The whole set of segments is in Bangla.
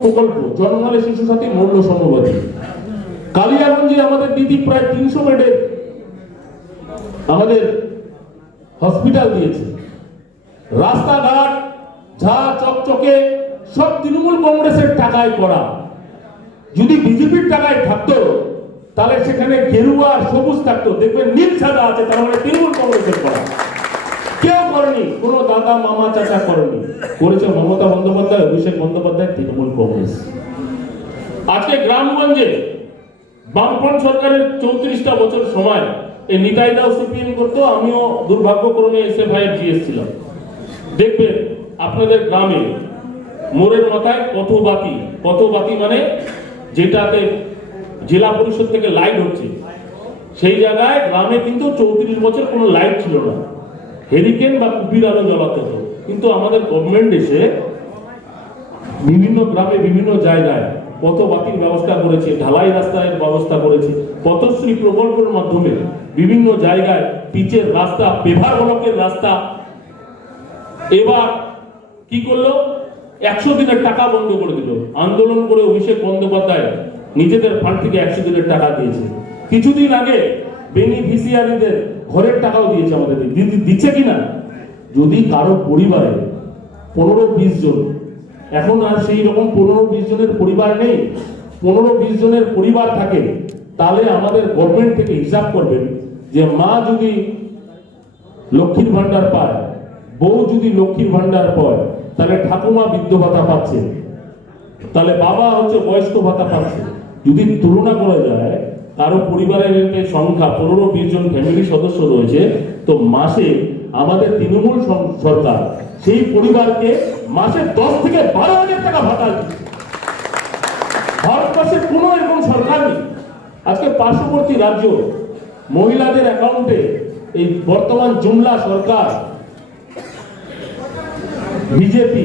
প্রকল্প জনগণের শিশু সাথী মূল্য সমবাদী কালিয়াগঞ্জে আমাদের দিদি প্রায় 300 বেডের আমাদের হসপিটাল দিয়েছে। রাস্তাঘাট ঝা চকচকে সব তৃণমূল কংগ্রেসের টাকায় করা। যদি বিজেপির টাকায় থাকতো তাহলে সেখানে গেরুয়া আর সবুজ থাকতো, দেখবেন নীল সাদা আছে, তার মানে তৃণমূল কংগ্রেসের করা। কেউ করেনি, কোন দাদা মামা চাচা করেনি, করেছে মমতা বন্দ্যোপাধ্যায়, অভিষেক বন্দ্যোপাধ্যায়, তৃণমূল কংগ্রেস। আজকে গ্রামগঞ্জে বামফ্রন্ট সরকারের 34টা বছর সময় এই নিতাই দাও সিপিএম করতো, আমিও দুর্ভাগ্যক্রমে এসএফআই এর জিএস ছিলাম। দেখবেন আপনাদের গ্রামে মোড়ের মাথায় কত বাতি মানে যেটাতে জেলা পরিষদ থেকে লাইট হচ্ছে, সেই জায়গায় গ্রামে কিন্তু 34 বছর কোনো লাইট ছিল না, হেরিকেন বা কুপির আলো জ্বলাতে হতো। কিন্তু আমাদের গভর্নমেন্ট এসে বিভিন্ন গ্রামে বিভিন্ন জায়গায় কত বাতির ব্যবস্থা করেছে, ঢালাই রাস্তার ব্যবস্থা করেছে, পথশ্রী প্রকল্পের মাধ্যমে বিভিন্ন জায়গায় পিচের রাস্তা, পেভার ব্লকের রাস্তা। এবার কি করলো, 100 দিনের টাকা বন্ধ করে দিল। আন্দোলন করে অভিষেক বন্দ্যোপাধ্যায় নিজেদের ফান্ড থেকে 100 দিনের টাকা দিয়েছে। কিছুদিন আগে বেনিফিশিয়ারিদের ঘরের টাকাও দিয়েছে আমাদের, দিচ্ছে কিনা। যদি কারো পরিবারে 15-20 জন, এখন আর সেই রকম 15-20 জনের পরিবার নেই, 15-20 জনের পরিবার থাকে, তাহলে আমাদের গভর্নমেন্ট থেকে হিসাব করবেন যে মা যদি লক্ষ্মীর ভান্ডার পায়, বউ যদি লক্ষ্মীর ভান্ডার পায়, তাহলে ঠাকুমা বৃদ্ধ ভাতা পাচ্ছে, তাহলে বাবা হচ্ছে বয়স্ক ভাতা পাচ্ছে। যদি তুলনা করা যায়, কারো পরিবারের সংখ্যা 15-20 জন ফ্যামিলি সদস্য রয়েছে, তো মাসে আমাদের তৃণমূল সরকার সেই পরিবারকে মাসে 10 থেকে 12,000 টাকা ভাতা দিচ্ছে। ভারতবর্ষে কোনো এরকম সরকার নেই। আজকে পার্শ্ববর্তী রাজ্য মহিলাদের অ্যাকাউন্টে এই বর্তমান জুমলা সরকার বিজেপি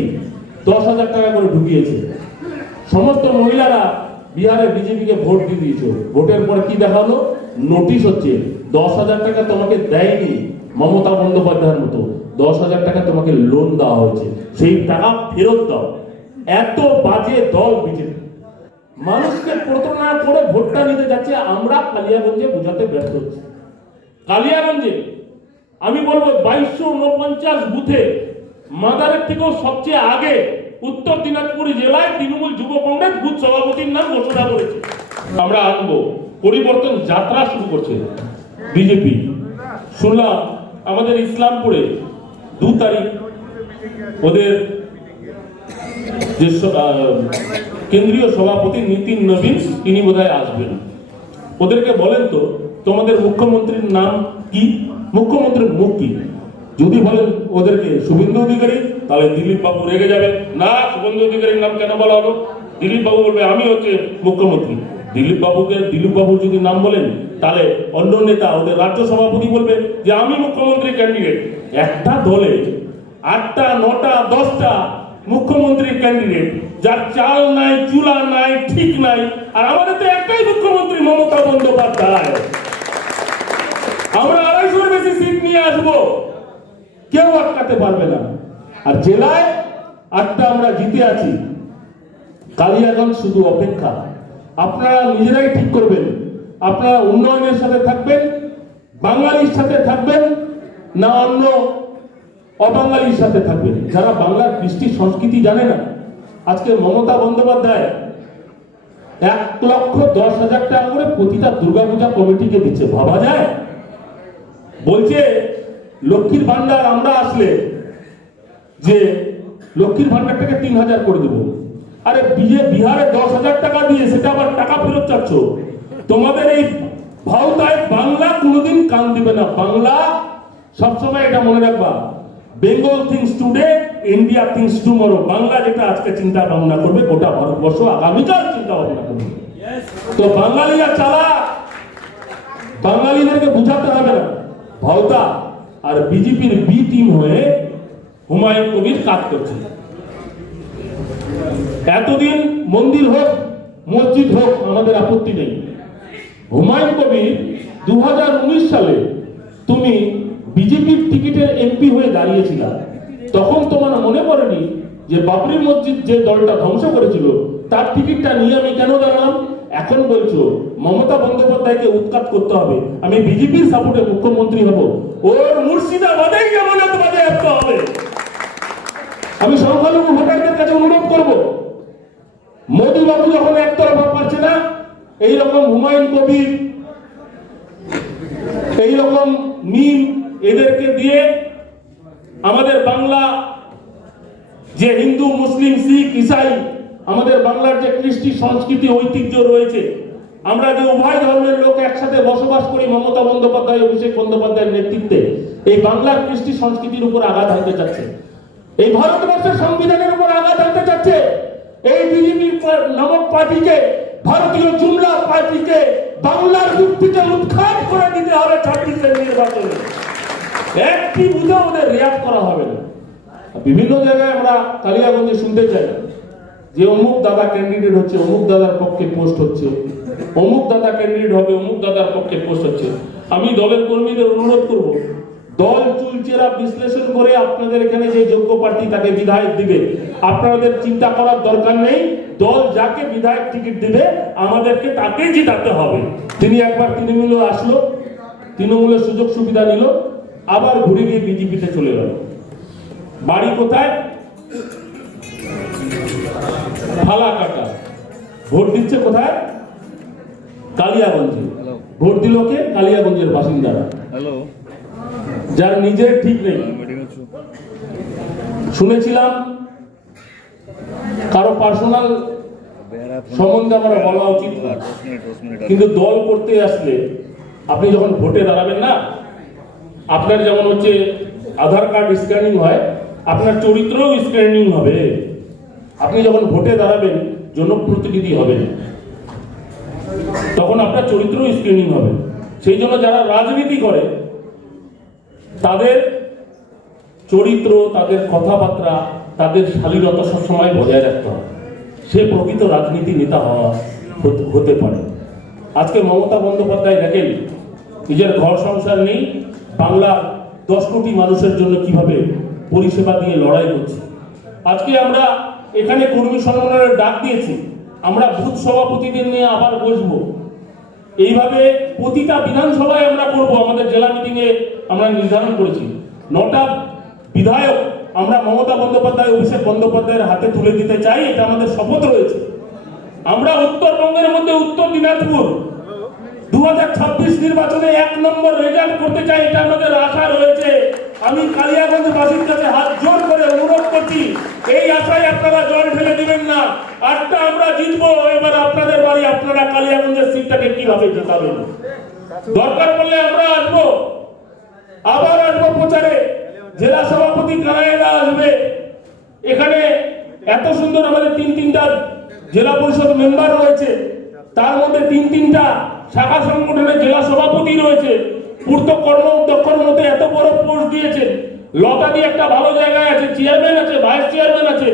10,000 টাকা করে ঢুকিয়েছে। সমস্ত মহিলারা বিহারে বিজেপিকে ভোট দিয়ে দিয়েছে। ভোটের পর কি দেখালো, নোটিশ হচ্ছে 10,000 টাকা তোমাকে দেয়নি মমতা বন্দ্যোপাধ্যায়ের মতো, 10,000 টাকা তোমাকে লোন দেওয়া হয়েছে, সেই টাকা ফেরত দাও। এত বাজে দল বিজেপি, মানুষকে প্রতারণা করে ভোটটা নিতে যাচ্ছে। আমরা কালিয়াগঞ্জে বোঝাতে ব্যর্থ হচ্ছি। কালিয়াগঞ্জে আমি বলবো 2249 বুথে মাদারের থেকেও সবচেয়ে আগে উত্তর দিনাজপুর জেলায় তৃণমূল যুব কংগ্রেস বুথ সভাপতির নাম ঘোষণা করেছে। আমরা আনবো, পরিবর্তন যাত্রা শুরু করছে বিজেপি। শুনলাম আমাদের ইসলামপুরে 2 তারিখ ওদের যে কেন্দ্রীয় সভাপতি নীতিন নবীন, তিনি বোধহয় আসবেন। ওদেরকে বলেন তো তোমাদের মুখ্যমন্ত্রীর নাম কি, মুখ্যমন্ত্রীর মুখ কি। যদি বলেন ওদেরকে শুভেন্দু অধিকারী, তাহলে দিলীপ বাবু রেগে যাবে, না শুভেন্দু অধিকারীর নাম কেন বলা হলো। দিলীপ বাবু বলবে আমি হচ্ছে মুখ্যমন্ত্রী। দিলীপ বাবুর যদি নাম বলেন, তাহলে অন্য নেতা ওদের রাজ্য সভাপতি বলবে যে আমি মুখ্যমন্ত্রী ক্যান্ডিডেট। একটা দলে 8টা 9টা 10টা মুখ্যমন্ত্রী ক্যান্ডিডেট, যার চাল নাই চুলা নাই ঠিক নাই। আর আমাদের তো একটাই মুখ্যমন্ত্রী, মমতা বন্দ্যোপাধ্যায়। আমরা 250 বেশি সিট নিয়ে আসবো, কেউ আটকাতে পারবে না। আর জেলায় 8টা আমরা জিতে আছি। কালিয়াগঞ্জ শুধু অপেক্ষা। আপনারা নিজেরাই ঠিক করবেন, আপনারা উন্নয়নের সাথে থাকবেন, বাঙালির সাথে থাকবেন, না অন্য অবাঙালির সাথে থাকবেন, যারা বাংলার কৃষ্টি সংস্কৃতি জানে না। আজকে মমতা বন্দ্যোপাধ্যায় 1,10,000 টাকা করে প্রতিটা দুর্গাপূজা কমিটিকে দিচ্ছে, ভাবা যায়। বলছে লক্ষ্মীর ভান্ডার আমরা আসলে যে লক্ষ্মীর ভান্ডারটাকে 3,000 করে দেবো। আরে বিহারে 10,000 টাকা দিয়ে সেটা আবার টাকা ফেরত চাচ্ছ। তোমাদের এই ভাওতায় বাংলা কোনোদিন কান দিবে না। বাংলা সবসময় এটা মনে রাখবা, Bengal things today, India things tomorrow. Bangla যেটা আজকে চিন্তা ভাবনা করবে, গোটা ভারতবর্ষ আগামীকাল চিন্তা ভাবনা করবে। তো বাঙালিরা চালা, বাঙালিদেরকে বুঝাতে হবে না। ভাওতা আর বিজেপির বি টিম হয়ে হুমায়ুন কবির কাজ করছে। এতদিন মন্দির হোক মসজিদ হোক আমাদের আপত্তি নেই। হুমায়ুন কবির 2019 সালে তুমি বিজেপির টিকিটের এমপি হয়ে দাঁড়িয়েছিল, তখন তোমার মনে পড়েনি যে বাবরি মসজিদ যে দলটা ধ্বংস করেছিল তার টিকিটটা নিয়ে আমি কেন দাঁড়ালাম? এখন বলছো মমতা বন্দ্যোপাধ্যায়কে উৎখাত করতে হবে, আমি বিজেপির সাপোর্টে মুখ্যমন্ত্রী হব, ওর মুর্শিদাবাদেই জামানত বাজেয়াপ্ত হবে। আমি সংখ্যালঘু ভোটারদের কাছে অনুরোধ করব, মোদী বাবু যখন একতরফা পারছে না, এইরকম হুমায়ুন কবির, এইরকম মিম এদেরকে দিয়ে আমাদের বাংলা যে হিন্দু মুসলিম শিখ ইসাই আমাদের বাংলার যে কৃষ্টি সংস্কৃতি ঐতিহ্য রয়েছে, আমরা যে উভয় ধর্মের লোক একসাথে বসবাস করি মমতা বন্দ্যোপাধ্যায় অভিষেক বন্দ্যোপাধ্যায়ের নেতৃত্বে, এই বাংলার কৃষ্টি সংস্কৃতির উপর আঘাত হানতে চাচ্ছে, এই ভারতবর্ষের সংবিধানের উপর আঘাত হানতে চাচ্ছে। এই বিজেপি নামক পার্টিকে, ভারতীয় জুমলা পার্টিকে বাংলার ভিত্তিতে উৎখাত করে দিতে হবে 26-এর নির্বাচনে। একটি বুঝে ওদের রিয়াক্ট করা হবে না। বিভিন্ন জায়গায় আমরা কালিয়াগঞ্জে শুনতে চাই যে অমুক দাদা ক্যান্ডিডেট হচ্ছে, অমুক দাদার পক্ষে পোস্ট হচ্ছে, অমুক দাদা ক্যান্ডিডেট হবে, অমুক দাদার পক্ষে পোস্ট হচ্ছে। আমি দলের কর্মীদের অনুরোধ করব, দল চুলচেরা বিশ্লেষণ করে আপনাদের এখানে যে যোগ্য প্রার্থী তাকে বিধায়ক দিবে, আপনাদের চিন্তা করার দরকার নেই। দল যাকে বিধায়ক টিকিট দিবে আমাদেরকে তাকেই জিতাতে হবে। তিনি একবার তৃণমূলে আসলো, তৃণমূলের সুযোগ সুবিধা নিল, আবার ঘুরে গিয়ে বিজেপিতে চলে গেল। বাড়ি কোথায়? ফালাকাটা। ভোট দিচ্ছে কোথায়? কালিয়াগঞ্জে। ভোট দিল কে? কালিয়াগঞ্জের বাসিন্দারা, যার নিজের ঠিক নেই। শুনেছিলাম কারো পার্সোনাল সম্বন্ধে আমার বলা উচিত না, কিন্তু দল করতে আসলে আপনি যখন ভোটে দাঁড়াবেন না, আপনার যেমন হচ্ছে আধার কার্ড স্ক্যানিং হয়, আপনার চরিত্রও স্ক্যানিং হবে। আপনি যখন ভোটে দাঁড়াবেন, জনপ্রতিনিধি হবেন, তখন আপনার চরিত্রও স্ক্যানিং হবে। সেই জন্য যারা রাজনীতি করে তাদের চরিত্র, তাদের কথাবার্তা, তাদের শালীনতা সবসময় বজায় রাখতে হবে, সে প্রকৃত রাজনীতি নেতা হতে পারে। আজকে মমতা বন্দ্যোপাধ্যায় দেখেন, নিজের ঘর সংসার নেই, বাংলার 10 কোটি মানুষের জন্য কিভাবে পরিষেবা দিয়ে লড়াই করছে। আজকে আমরা এখানে কর্মী সম্মেলনের ডাক দিয়েছি, আমরা বুথ সভাপতিদের নিয়ে আবার বসবো। এইভাবে প্রতিটা বিধানসভায় আমরা করব। আমাদের জেলা মিটিংয়ে আমরা নির্ধারণ করেছি 9টা বিধায়ক আমরা মমতা বন্দ্যোপাধ্যায় অভিষেক বন্দ্যোপাধ্যায়ের হাতে তুলে দিতে চাই, এটা আমাদের শপথ রয়েছে। আমরা উত্তরবঙ্গের মধ্যে উত্তর দিনাজপুর 2026 নির্বাচনে 1 নম্বর রেজাল্ট করতে চাই, এটা আমাদের আশা রয়েছে। আমি কালিয়াগঞ্জ বাসীর কাছে হাত জোর করে অনুরোধ করছি, এই আশায় আপনারা জল ঢেলে দিবেন না। 8টা আমরা জিতবো, এবার আপনাদের বাড়ি, আপনারা কালিয়াগঞ্জের সিটটাকে কিভাবে জেতাবেন। দরকার পড়লে আমরা আসবো, আবার আসবো প্রচারে। জেলা সভাপতি কারায়দা আসবে, এখানে এত সুন্দর আমাদের 3টা জেলা পরিষদ মেম্বার রয়েছে, তার মধ্যে 3টা শাখা সংগঠনের জেলা সভাপতি রয়েছে। পূর্ত কর্ম দক্ষর মধ্যে এত বড় পোস্ট দিয়েছেন, লতাদি একটা ভালো জায়গায় আছে, চেয়ারম্যান আছে, ভাইস চেয়ারম্যান আছে।